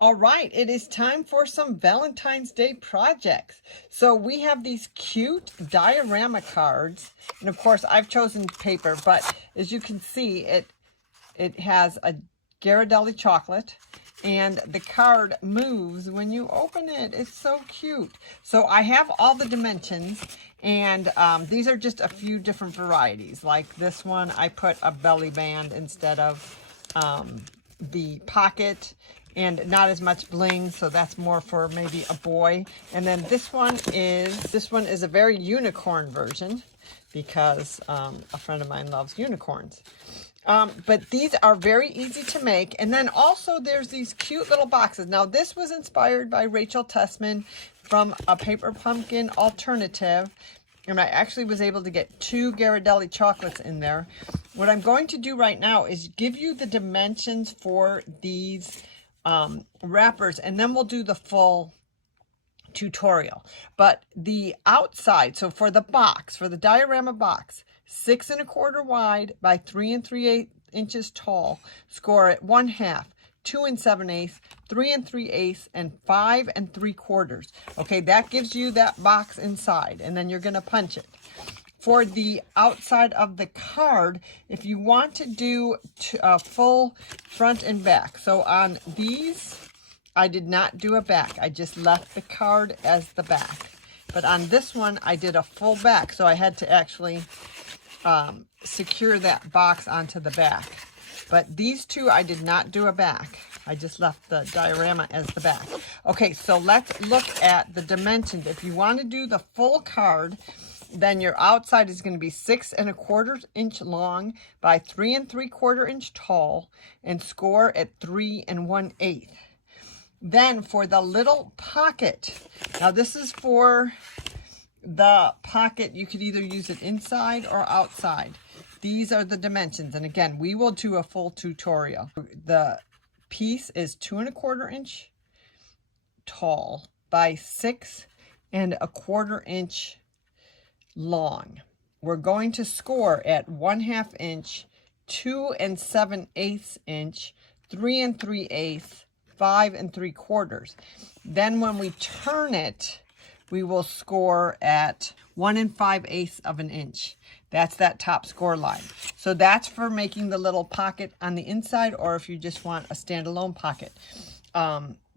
All right, it is time for some Valentine's Day projects. So we have these cute diorama cards, and of course I've chosen paper, but as you can see, it has a Ghirardelli chocolate, and the card moves when you open it. It's so cute. So I have all the dimensions, and these are just a few different varieties. Like this one, I put a belly band instead of the pocket, and not as much bling, so that's more for maybe a boy. And then this one is a very unicorn version because a friend of mine loves unicorns. But these are very easy to make. And then also there's these cute little boxes. Now this was inspired by Rachel Tessman from a paper pumpkin alternative. And I actually was able to get 2 Ghirardelli chocolates in there. What I'm going to do right now is give you the dimensions for these wrappers, and then we'll do the full tutorial. But the outside, so for the box, for the diorama box, 6 1/4 wide by 3 3/8 inches tall, score at 1/2, 2 7/8, 3 3/8, and 5 3/4. Okay, that gives you that box inside, and then you're going to punch it. For the outside of the card, if you want to do a full front and back. So on these, I did not do a back. I just left the card as the back. But on this one, I did a full back. So I had to actually secure that box onto the back. But these two, I did not do a back. I just left the diorama as the back. Okay, so let's look at the dimensions. If you want to do the full card, then your outside is going to be 6 1/4 inch long by 3 3/4 inch tall, and score at 3 1/8. Then for the little pocket, now this is for the pocket. You could either use it inside or outside. These are the dimensions, and again, we will do a full tutorial. The piece is 2 1/4 inch tall by 6 1/4 inch long. We're going to score at 1/2 inch, 2 7/8 inch, 3 3/8, 5 3/4. Then when we turn it, we will score at 1 5/8 of an inch. That's that top score line. So that's for making the little pocket on the inside, or if you just want a standalone pocket.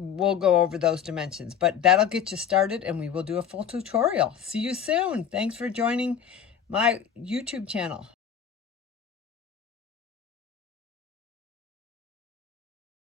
We'll go over those dimensions, but that'll get you started, and we will do a full tutorial. See you soon. Thanks for joining my YouTube channel.